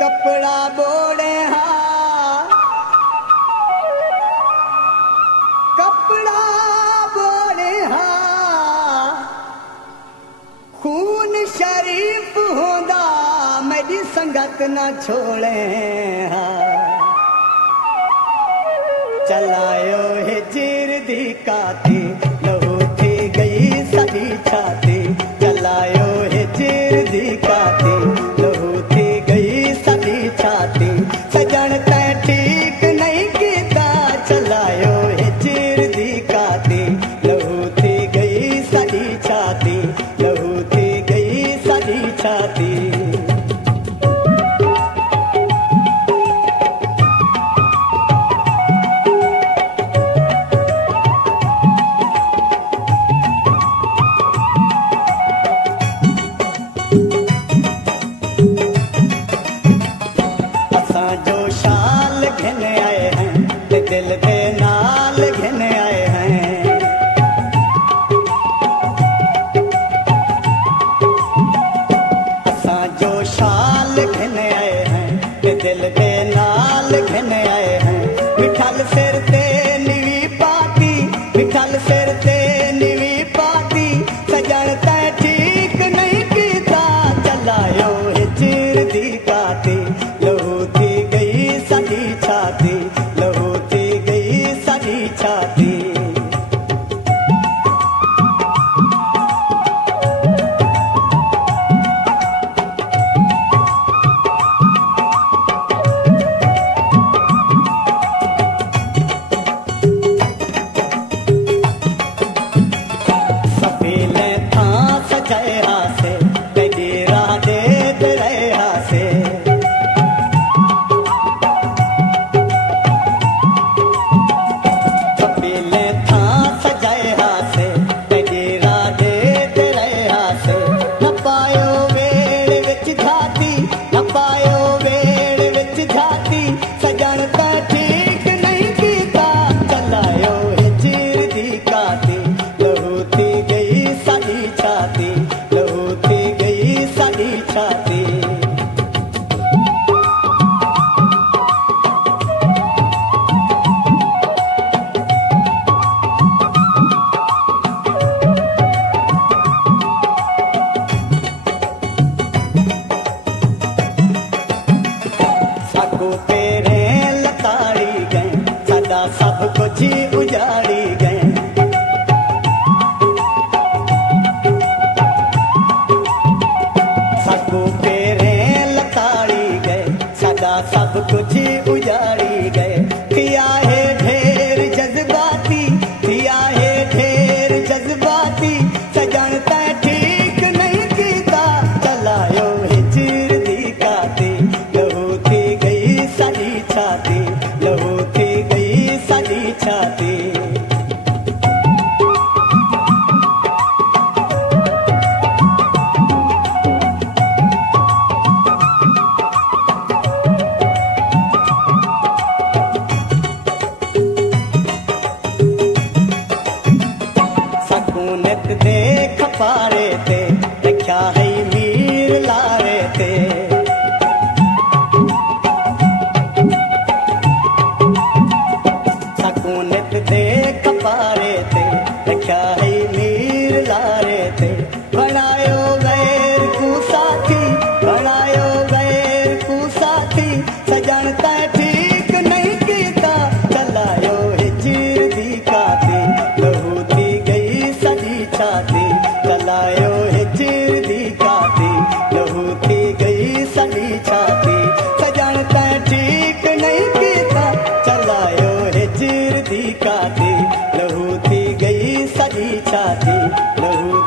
कपड़ा बोड़े हाँ, कपड़ा बोड़े हाँ, खून शरीफ होंदा मेरी संगत न छोड़े हाँ। चलायो है जीर दी काती लहू थी गई सदी छाती। चलायो है जीर दी काती लहू थी गई सदी छाती। सजन तै ठीक नहीं कीता चलायो है जीर दी काती लहू थी गई सदी छाती। लहू थी गई सदी छाती। दिल दे नाल घिन आए हैं। असां जो शाल घिन आए हैं ते दिल दे नाल घिन आए हैं। मिठल सिर ते निवी पाती, मिठल सिर ते निवी पाती। सजन तै ठीक नहीं कीता चलायो है चीर दी काती लहू थी गई सदी छाती। छाती सफेले था सजाए हासे कई राधे रहे हासे। सागो तेरे लताड़ी गए सदा सब कुछ उजाड़ी गए। सागो तेरे लताड़ी गए सदा सब कुछ उजाड़ी गए। किया है ढेर जज्बाती, किया है ढेर जज्बाती। सजन तै ठीक नहीं कीता चलायो है चीर दी काती लहू थी गई सदी छाती। लहू थी गई सदी छाती। सकूनत देख पारे थे रखा है मीर लारे थे। सकूनत देख पारे थे रखा है मीर लारे थे। बनायो गैर को साथी, बनायो गैर को साथी। सजन तै ठीक नहीं कीता चलायो है चीर दी काती लहू थी गई सदी छाती। चलायो है चीर दी काती लहू थी गई सदी छाती। सजन तै ठीक नहीं कीता चलायो है चीर दी काती लहू थी गई सदी छाती। लहू